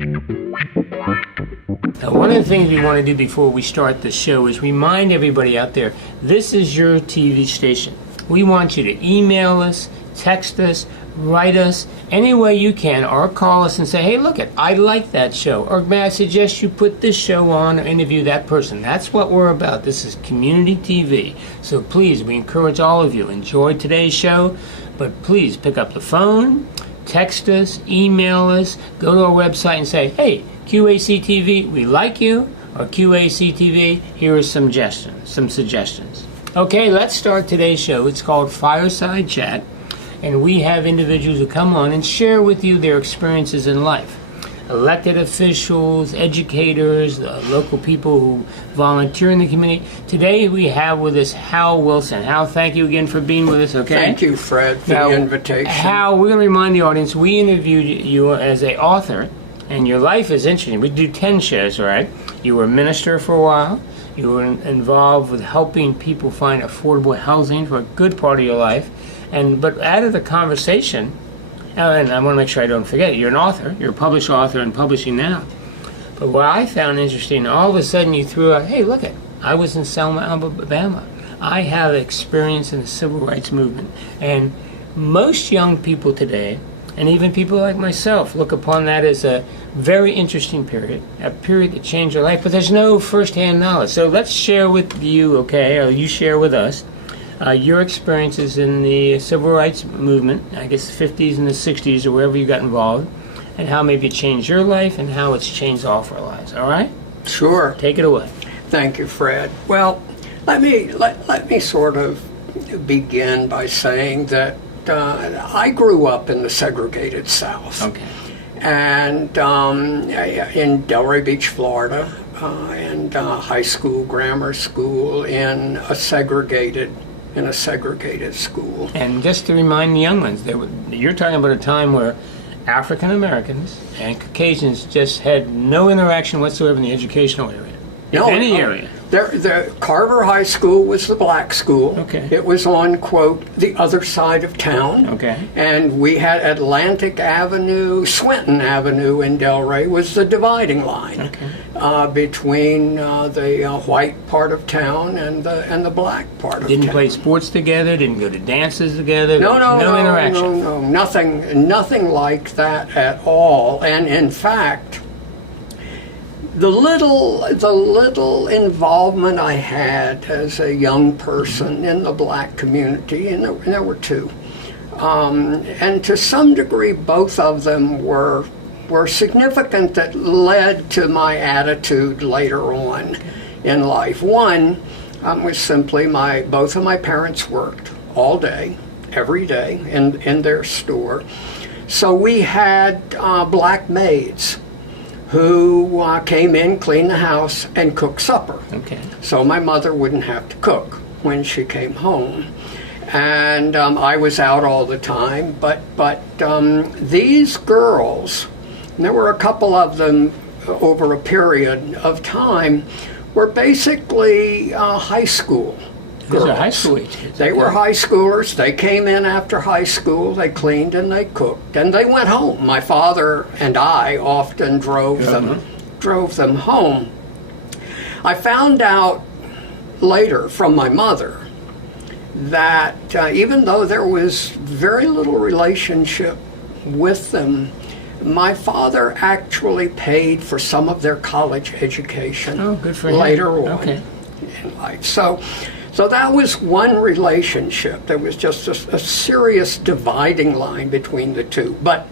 Now, one of the things we want to do before we start the show is remind everybody out there, this is your TV station. We want you to email us, text us, write us, any way you can, or call us and say, hey, look, I like that show, or may I suggest you put this show on or interview that person. That's what we're about. This is community TV. So please, we encourage all of you, enjoy today's show, but please pick up the phone, text us, email us, go to our website and say, hey, QAC TV, we like you, or QAC TV, here are some suggestions. Okay, let's start today's show. It's called Fireside Chat, and we have individuals who come on and share with you their experiences in life. Elected officials, educators, local people who volunteer in the community. Today we have with us Hal Wilson. Hal, thank you again for being with us, okay? Thank you, Fred, for the invitation. Hal, we're going to remind the audience, we interviewed you as an author, and your life is interesting. We do 10 shows, right? You were a minister for a while. You were involved with helping people find affordable housing for a good part of your life. But out of the conversation, and I want to make sure I don't forget, you're an author. You're a published author and publishing now. But what I found interesting, all of a sudden you threw out, hey, look it, I was in Selma, Alabama. I have experience in the civil rights movement. And most young people today, and even people like myself, look upon that as a very interesting period, a period that changed their life, but there's no first-hand knowledge. So let's share with you, okay, or you share with us, your experiences in the civil rights movement, I guess the 50s and the 60s or wherever you got involved, and how maybe it changed your life and how it's changed all of our lives, all right? Sure. Take it away. Thank you, Fred. Well, let me sort of begin by saying that I grew up in the segregated South. Okay. And in Delray Beach, Florida, and high school, grammar school in a segregated school. And just to remind the young ones, you're talking about a time where African Americans and Caucasians just had no interaction whatsoever in the educational area. Any area. The Carver High School was the black school. Okay. It was on, quote, the other side of town. Okay. And we had Atlantic Avenue, Swinton Avenue in Delray was the dividing line. Okay. Between the white part of town and the black part of town. Didn't play sports together, didn't go to dances together. No interaction. No, nothing like that at all. And in fact, the little involvement I had as a young person in the black community, and there were two, and to some degree both of them were significant that led to my attitude later on in life. One was simply both of my parents worked all day, every day in their store, so we had black maids who came in, cleaned the house, and cooked supper. Okay. So my mother wouldn't have to cook when she came home. And I was out all the time, but these girls, and there were a couple of them over a period of time, were basically high school girls. These are high school age kids. They were high schoolers. They came in after high school. They cleaned and they cooked and they went home. My father and I often drove them home. I found out later from my mother that even though there was very little relationship with them, my father actually paid for some of their college education. Oh, good for him. Later on Okay. in life. So that was one relationship. There was just a serious dividing line between the two. But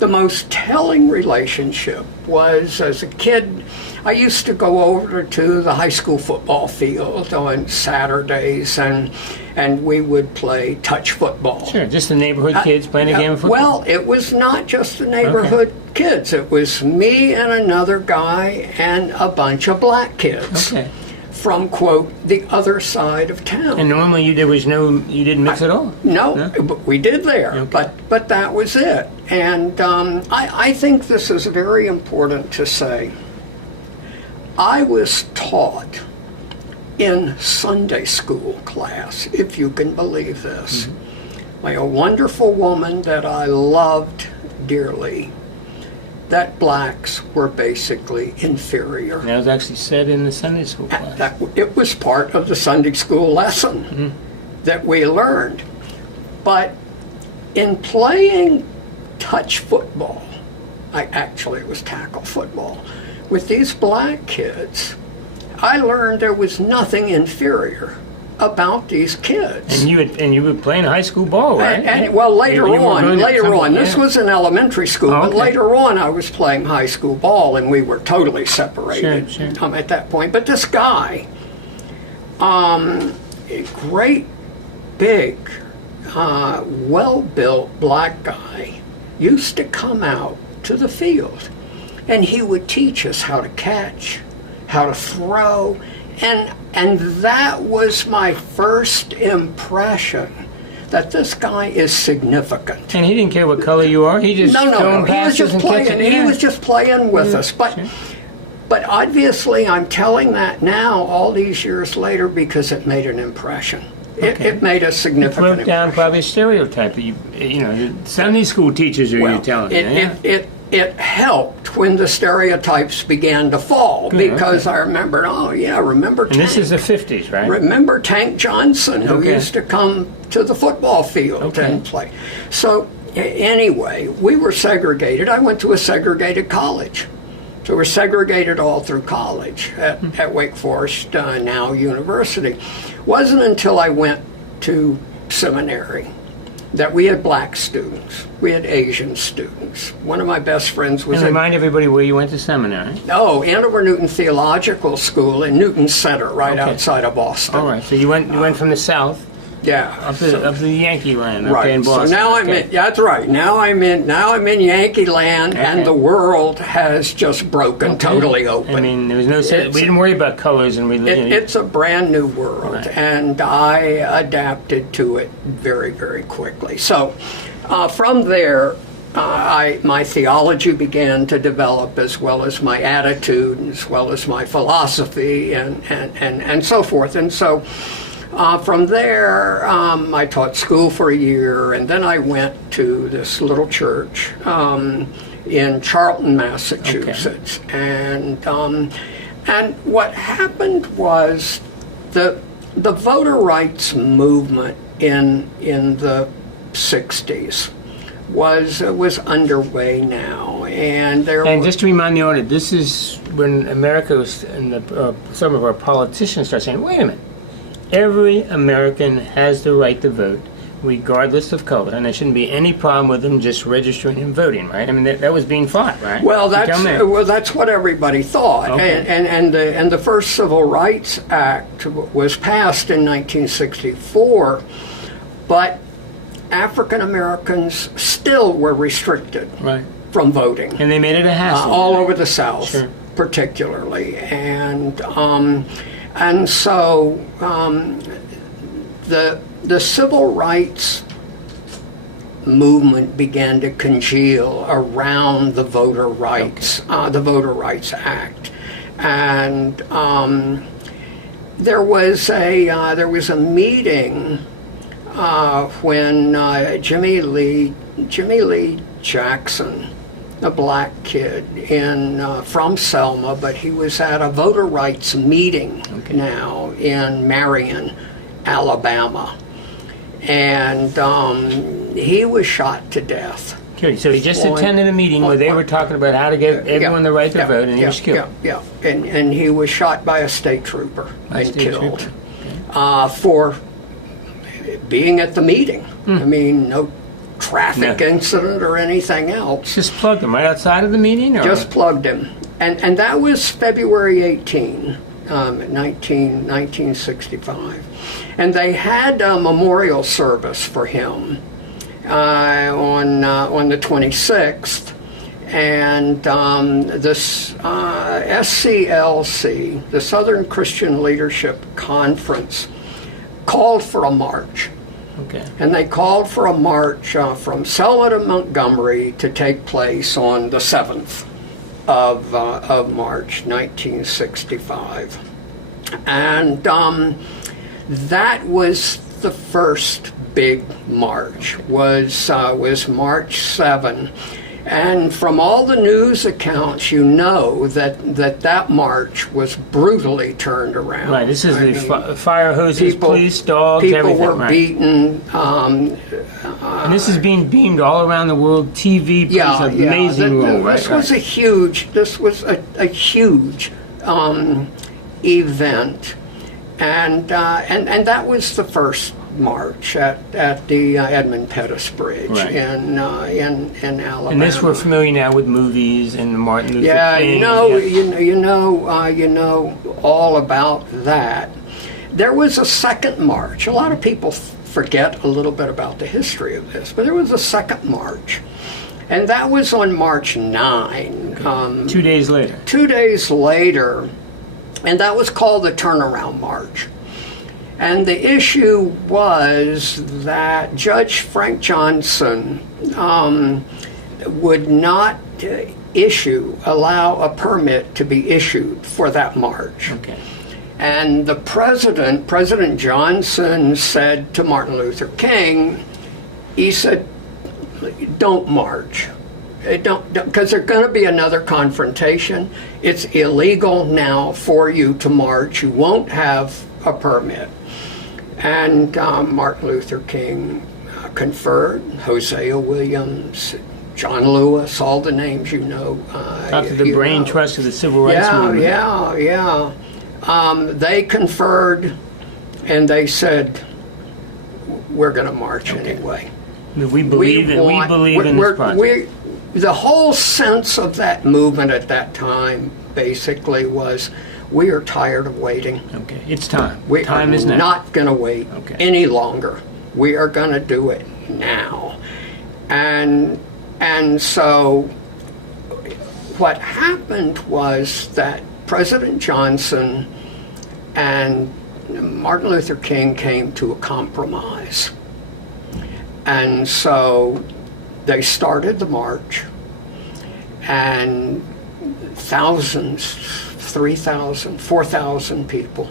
the most telling relationship was, as a kid, I used to go over to the high school football field on Saturdays, and we would play touch football. Sure, just the neighborhood kids playing a game of football? Well, it was not just the neighborhood kids. It was me and another guy and a bunch of black kids. Okay. From, quote, the other side of town. And normally you didn't mix at all? No, but we did there, Okay. but that was it. And I think this is very important to say. I was taught in Sunday school class, if you can believe this, by a wonderful woman that I loved dearly, that blacks were basically inferior. And that was actually said in the Sunday school class. It was part of the Sunday school lesson that we learned. But in playing touch football, it was tackle football, with these black kids, I learned there was nothing inferior about these kids. And you were playing high school ball, right? Later on. This was in elementary school, but okay. later on I was playing high school ball, and we were totally separated Sure. At that point. But this guy, a great, big, well-built black guy, used to come out to the field, and he would teach us how to catch, how to throw, and that was my first impression that this guy is significant. And he didn't care what color you are. He just No. He was just playing. He was just playing with us. But obviously, I'm telling that now, all these years later, because it made an impression. Okay. It made a significant impression. It broke down impression. probably a stereotype. The Sunday school teachers are you telling me. It helped when the stereotypes began to fall, because I remembered, remember Tank. And this is the 50s, right? Remember Tank Johnson, who used to come to the football field and play. So anyway, we were segregated. I went to a segregated college. So we're segregated all through college at Wake Forest, now university. Wasn't until I went to seminary that we had black students, we had Asian students. One of my best friends was... And remind everybody where you went to seminary. Oh, Andover Newton Theological School in Newton Center, right outside of Boston. All right, so you went from the south up the Yankee land, right. in Boston. So now I'm in. That's right. Now I'm in Yankee land, and the world has just broken totally open. I mean, there was no. We didn't worry about colors and religion. It's a brand new world, and I adapted to it very, very quickly. So from there, my theology began to develop, as well as my attitude, as well as my philosophy, and so forth. And so. From there, I taught school for a year, and then I went to this little church in Charlton, Massachusetts. And what happened was the voter rights movement in the 60s was underway now, and just to remind the audience, this is when America was, and some of our politicians started saying, "Wait a minute. Every American has the right to vote, regardless of color, and there shouldn't be any problem with them just registering and voting, right?" I mean, that was being fought, right? Well, that's what everybody thought, and the first Civil Rights Act was passed in 1964, but African Americans still were restricted from voting, and they made it a hassle all over the South, particularly, and so the civil rights movement began to congeal around the Voter Rights Act, and there was a meeting when Jimmy Lee Jackson, a black kid from Selma, but he was at a voter rights meeting now in Marion, Alabama, and he was shot to death. Okay, so he just attended a meeting where they were talking about how to get everyone the right to vote, and he was killed. And he was shot by a state trooper and killed for being at the meeting. I mean, no traffic incident or anything else. Just plugged him right outside of the meeting? Or? Just plugged him. And that was February 18, 1965. And they had a memorial service for him on the 26th. And this SCLC, the Southern Christian Leadership Conference, called for a march. And they called for a march from Selma to Montgomery to take place on the 7th of March, 1965. And that was the first big march, was March 7. And from all the news accounts, you know that march was brutally turned around. Right. This is fire hoses, police, dogs, people everything. People were beaten. And this is being beamed all around the world. TV plays an amazing role. This was a huge. This was a huge event, and that was the first march at the Edmund Pettus Bridge in Alabama. And this we're familiar now with movies and the Martin Luther King. You know all about that. There was a second march. A lot of people forget a little bit about the history of this, but there was a second march, and that was on March 9. 2 days later. 2 days later, and that was called the Turnaround March. And the issue was that Judge Frank Johnson would not allow a permit to be issued for that march. Okay. And the President Johnson, said to Martin Luther King, he said, don't march. Don't, because there's going to be another confrontation. It's illegal now for you to march. You won't have a permit. And Martin Luther King conferred, Hosea Williams, John Lewis, all the names you know. After the brain trust of the Civil Rights Movement. Yeah. They conferred, and they said, we're going to march anyway. We believe in this project. The whole sense of that movement at that time basically was, we are tired of waiting. Okay, it's time. Time is now. Not going to wait any longer. We are going to do it now. And so what happened was that President Johnson and Martin Luther King came to a compromise. And so they started the march, and thousands, 3,000, 4,000 people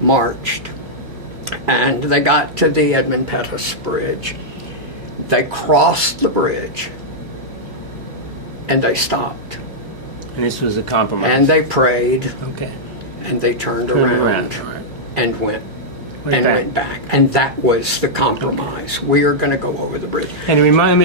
marched. And they got to the Edmund Pettus Bridge. They crossed the bridge, and they stopped. And this was a compromise. And they prayed. Okay. And they turned around. Right. And went back. And that was the compromise. Okay. We are going to go over the bridge. And remind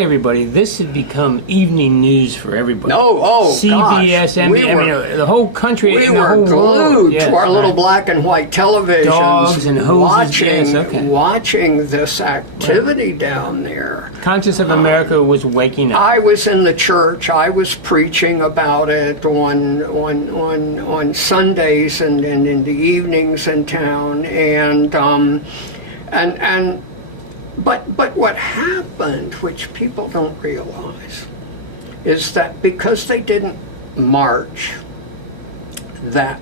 everybody, this had become evening news for everybody. CBS, CBS, the whole country, we were glued to our little black and white televisions, dogs and hoses, watching this activity down there. Conscience of America was waking up. I was in the church. I was preaching about it on Sundays and in the evenings in town. But what happened, which people don't realize, is that because they didn't march that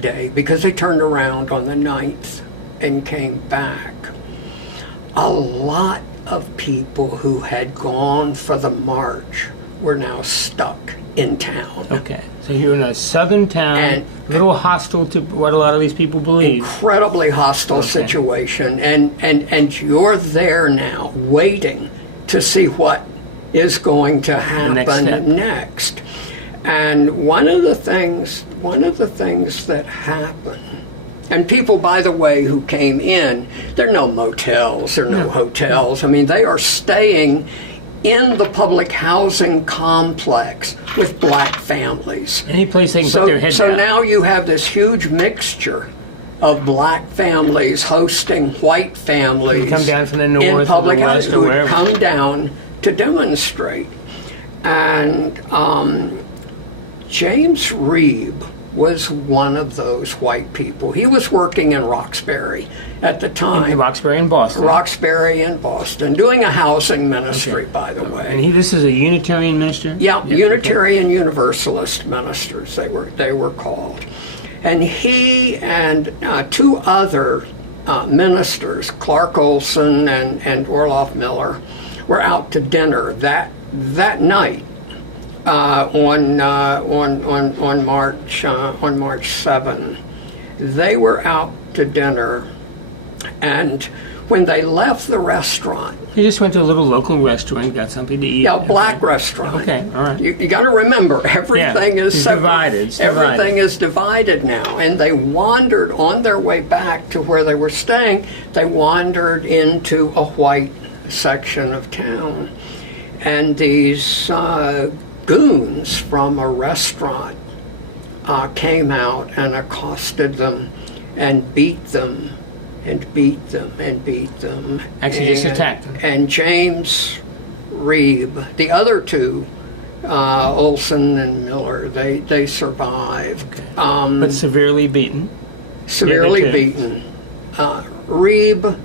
day, because they turned around on the 9th and came back, a lot of people who had gone for the march were now stuck in town. Okay, so you're in a southern town, a little hostile to what a lot of these people believe. Incredibly hostile situation, and you're there now, waiting to see what is going to happen next. And one of the things that happened, and people, by the way, who came in, there are no motels, there are no hotels. I mean, they are staying in the public housing complex with black families. Any place they can put their head down. So now you have this huge mixture of black families hosting white families. Who come down from the north in public or the west or wherever. Come down to demonstrate. And James Reeb was one of those white people. He was working in Roxbury at the time. In Roxbury in Boston. Roxbury in Boston, doing a housing ministry, by the way. And this is a Unitarian minister? Yeah, Unitarian Universalist ministers, they were called. And he and two other ministers, Clark Olson and Orloff Miller, were out to dinner that night. On March 7, they were out to dinner, and when they left the restaurant. You just went to a little local restaurant, got something to eat. Yeah, black restaurant. Okay, all right. You got to remember, everything is separate. Divided. Everything is divided now. And they wandered on their way back to where they were staying. They wandered into a white section of town. And these goons from a restaurant came out and accosted them and beat them and beat them and beat them. Actually, just attacked them. And James Reeb, the other two, Olson and Miller, they survived. Okay. But severely beaten. Severely beaten. Reeb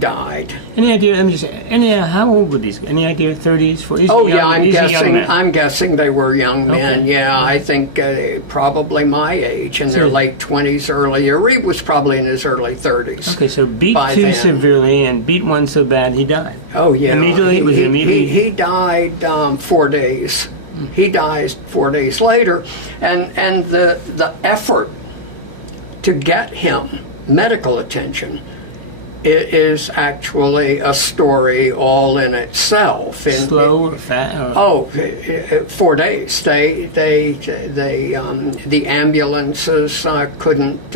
died. Any idea? How old were these? Any idea? 30s, 40s? Oh yeah, I'm guessing they were young men. Okay. Yeah, I think probably my age, in their late 20s, early. Reeb was probably in his early 30s. Okay, so beat two severely and beat one so bad he died. Oh yeah, immediately. He died 4 days. He died 4 days later, and the effort to get him medical attention is actually a story all in itself. Slow or fast? 4 days. The ambulances couldn't,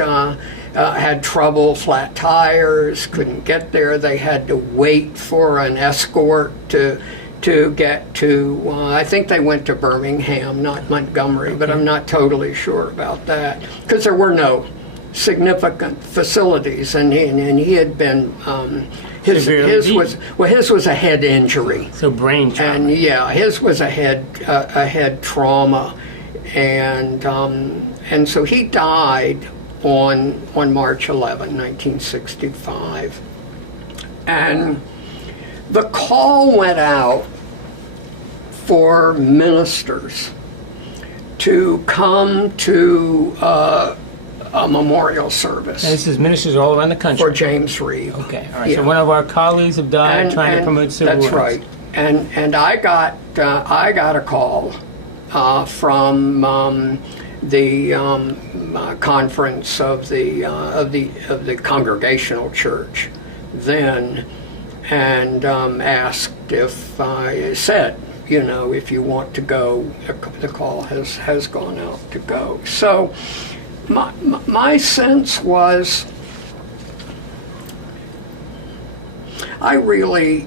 had trouble, flat tires, couldn't get there. They had to wait for an escort to get to, I think they went to Birmingham, not Montgomery, but I'm not totally sure about that, because there were no significant facilities, and he had been his was a head injury, so brain trauma, and his was a head trauma, and so he died on March 11, 1965, and the call went out for ministers to come to a memorial service. And this is ministers all around the country. For James Reeb. Okay, all right. Yeah. So one of our colleagues have died trying to promote civil rights. That's right. And I got a call from the conference of the Congregational Church then, and asked if I said, if you want to go. The call has gone out to go. So. My sense was I really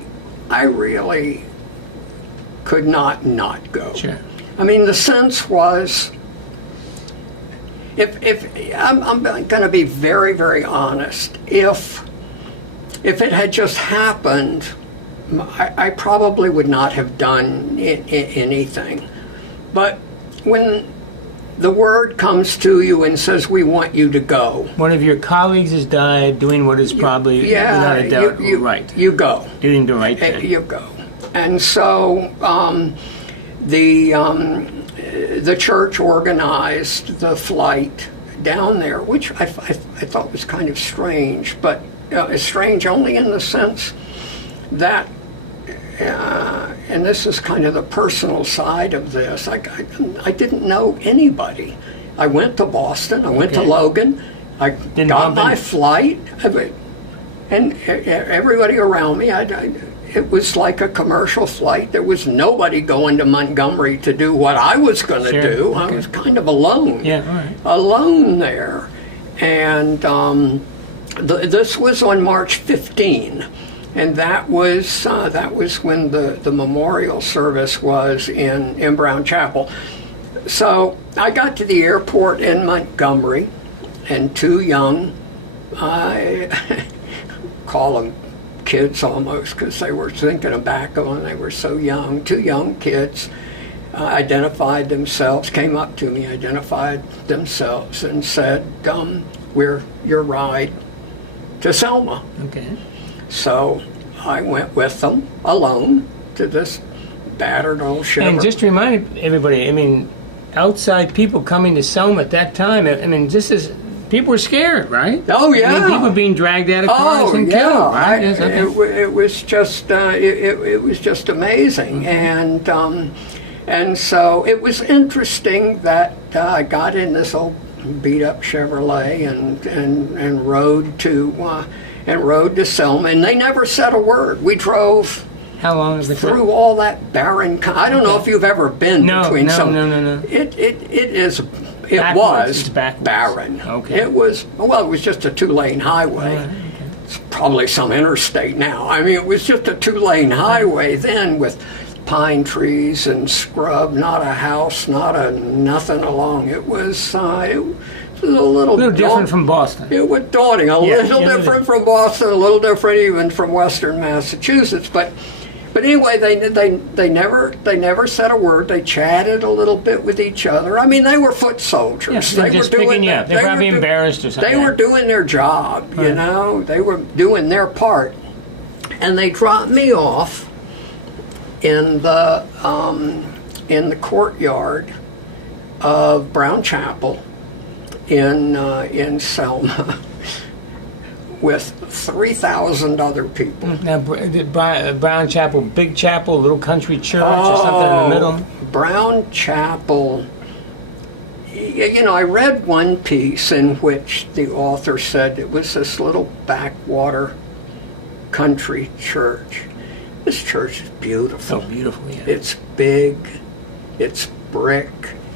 could not go. Sure. I mean, the sense was, if I'm going to be very, very honest, if it had just happened, I probably would not have done anything. But when the word comes to you and says, we want you to go. One of your colleagues has died doing what is probably, without a doubt, right. You go. Doing the right thing. You go. And so the church organized the flight down there, which I thought was kind of strange, but strange only in the sense that and this is kind of the personal side of this. I didn't know anybody. I went to Boston. I went to Logan. I got my flight. And everybody around me, it was like a commercial flight. There was nobody going to Montgomery to do what I was going to do. I was kind of alone. Yeah, all right. Alone there. And this was on March 15. And that was when the memorial service was in Brown Chapel. So I got to the airport in Montgomery, and two young, I call them kids almost because they were thinking of back when they were so young. Two young kids identified themselves, came up to me, identified themselves, and said, "We're your ride to Selma." Okay. So I went with them alone to this battered old shiver. And just to remind everybody, I mean, outside people coming to Selma at that time, I mean, people were scared, right? Oh yeah. I mean, people being dragged out of cars and killed, right? It was just it was just amazing, and so it was interesting that I got in this old beat up Chevrolet and rode to and rode to Selma, and they never said a word. We drove How long is the trip? through all that barren. I don't know if you've ever been between some. No. It is. It Backwards? It's was barren. Okay. It was just a 2-lane highway. All right, okay. It's probably some interstate now. I mean, it was just a 2-lane highway then with pine trees and scrub. Not a house, nothing along. It was a little different from Boston. It was daunting. A little different from Boston. A little different even from Western Massachusetts. But anyway, they never said a word. They chatted a little bit with each other. I mean, they were foot soldiers. Yes, they just were doing. picking you up. They're probably embarrassed or something. They were doing their job. You know, they were doing their part, and they dropped me off in the courtyard of Brown Chapel in Selma. With 3,000 other people. Now, Brown Chapel, big chapel, little country church, or something in the middle? Brown Chapel. You know, I read one piece in which the author said it was this little backwater country church. This church is beautiful. Oh, beautiful, yeah. It's big. It's brick.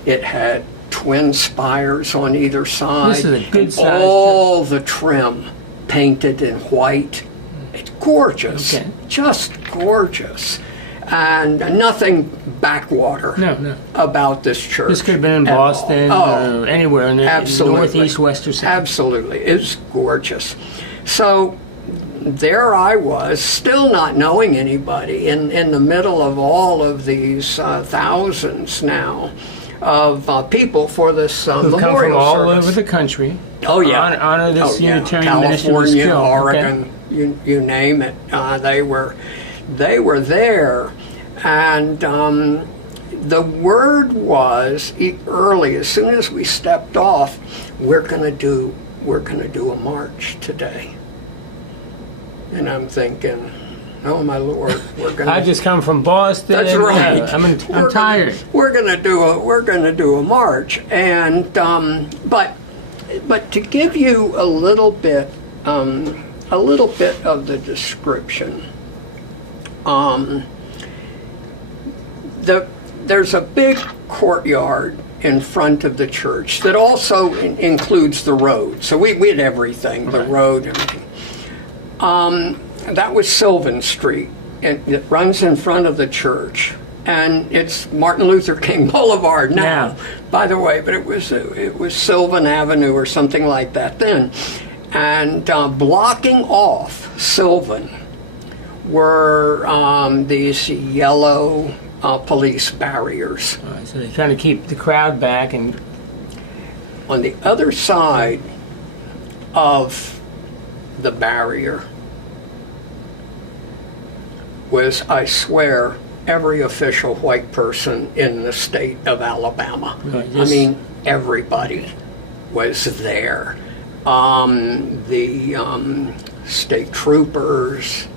It had twin spires on either side. This is a good size all the trim painted in white. It's gorgeous. Okay. Just gorgeous. And nothing backwater about this church. This could have been in Boston or anywhere in the northeast, west, or south. Absolutely. It's gorgeous. So there I was, still not knowing anybody, in the middle of all of these thousands now of people for this memorial come from all service. over the country. Oh yeah, honor this Unitarian minister California, skill. Oregon, you name it. They were there, and the word was early as soon as we stepped off, we're gonna do a march today. And I'm thinking, oh my Lord, we're gonna. I just come from Boston. That's right. I'm tired. We're gonna do a march, and but to give you a little bit of the description, there's a big courtyard in front of the church that also includes the road. So we had everything, the road, everything. That was Sylvan Street. It runs in front of the church, and it's Martin Luther King Boulevard now, by the way. But it was Sylvan Avenue or something like that then, and blocking off Sylvan were these yellow police barriers. Right, so they're trying to keep the crowd back, and on the other side of the barrier was, I swear, every official white person in the state of Alabama. Right, I mean, everybody was there. The state troopers,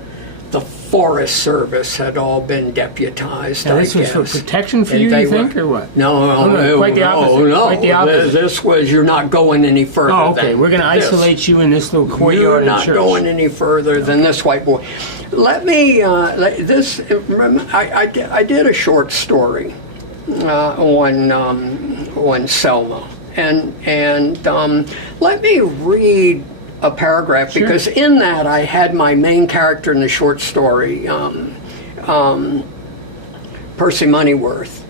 the Forest Service had all been deputized. Now, this was for protection for you think, or what? No, quite the opposite. No. Quite the opposite. This was, you're not going any further. Oh, okay. We're going to isolate you in this little courtyard in church. You're not going any further than this white boy. Let me. I did a short story on Selma, and let me read a paragraph, because in that I had my main character in the short story, Percy Moneyworth,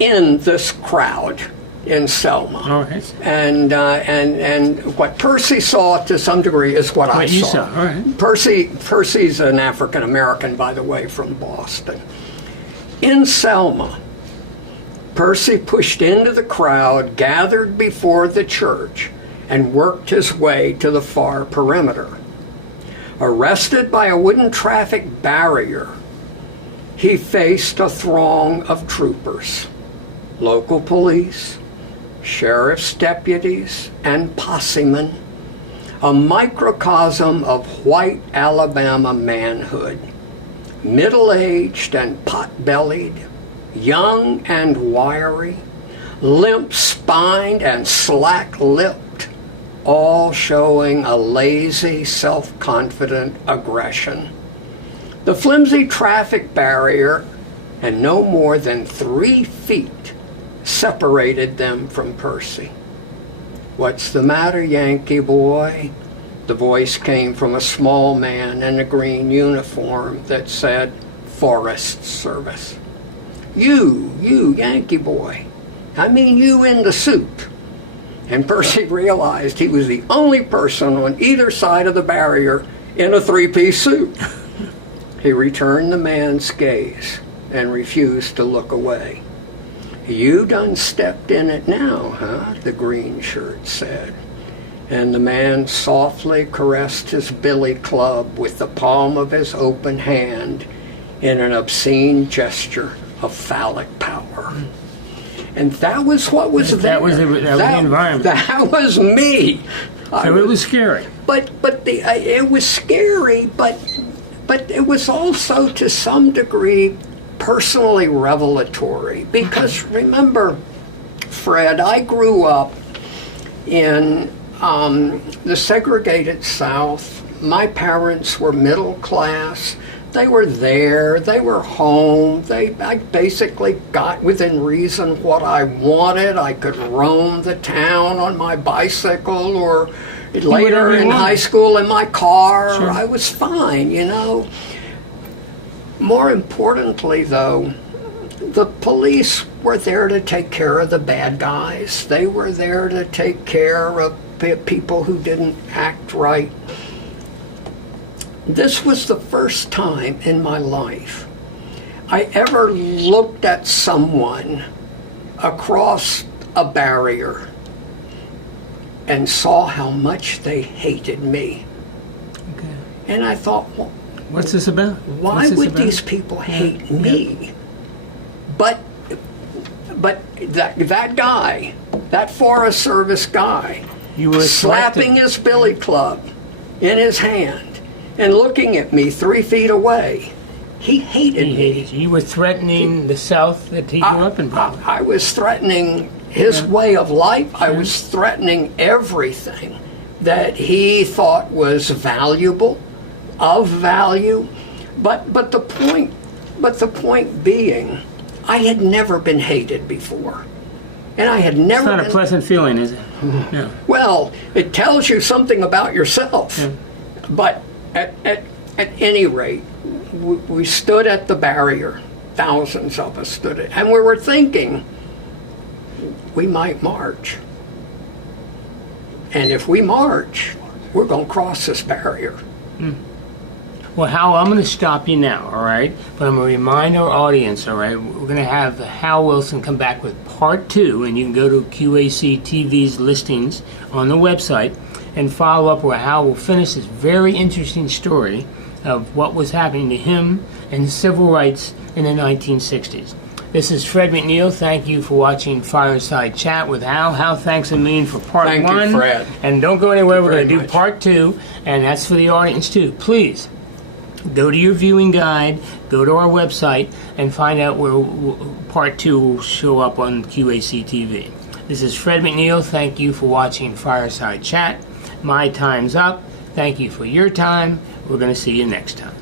in this crowd in Selma. All right. And what Percy saw to some degree is what I saw. You saw. All right. Percy's an African American, by the way, from Boston. In Selma, Percy pushed into the crowd gathered before the church and worked his way to the far perimeter. Arrested by a wooden traffic barrier, he faced a throng of troopers, local police, sheriff's deputies, and possemen, a microcosm of white Alabama manhood, middle-aged and pot-bellied, young and wiry, limp-spined and slack-lipped, all showing a lazy, self-confident aggression. The flimsy traffic barrier and no more than 3 feet separated them from Percy. "What's the matter, Yankee boy?" The voice came from a small man in a green uniform that said Forest Service. You, Yankee boy. I mean you in the suit." And Percy realized he was the only person on either side of the barrier in a 3-piece suit. He returned the man's gaze and refused to look away. "You done stepped in it now, huh?" the green shirt said. And the man softly caressed his billy club with the palm of his open hand in an obscene gesture of phallic power. And that was what was there. That was the environment. That was me. So it was scary. But it was scary, but it was also to some degree personally revelatory. Because remember, Fred, I grew up in the segregated South. My parents were middle class. They were there. They were home. I basically got within reason what I wanted. I could roam the town on my bicycle or later in high school in my car. Sure. I was fine, you know. More importantly, though, the police were there to take care of the bad guys. They were there to take care of people who didn't act right. This was the first time in my life I ever looked at someone across a barrier and saw how much they hated me. Okay. And I thought, well, what's this about? Why would these people hate me? But that guy, that Forest Service guy, You were slapping his billy club in his hand and looking at me 3 feet away, he hated me. You were threatening the South that he grew up in. I was threatening his way of life. I was threatening everything that he thought was valuable, of value. But the point being, I had never been hated before. And I had never It's not a pleasant feeling, is it? No. Well, it tells you something about yourself. Yeah. But at any rate, we stood at the barrier. Thousands of us stood it. And we were thinking, we might march. And if we march, we're going to cross this barrier. Well, Hal, I'm going to stop you now, all right? But I'm going to remind our audience, all right? We're going to have Hal Wilson come back with part 2, and you can go to QAC TV's listings on the website and follow up where Hal will finish this very interesting story of what was happening to him and civil rights in the 1960s. This is Fred McNeil. Thank you for watching Fireside Chat with Hal. Hal, thanks a million for part 1. Thank you, Fred. And don't go anywhere. We're going to do much. part 2, and that's for the audience too. Please go to your viewing guide, go to our website, and find out where part 2 will show up on QAC TV. This is Fred McNeil. Thank you for watching Fireside Chat. My time's up. Thank you for your time. We're going to see you next time.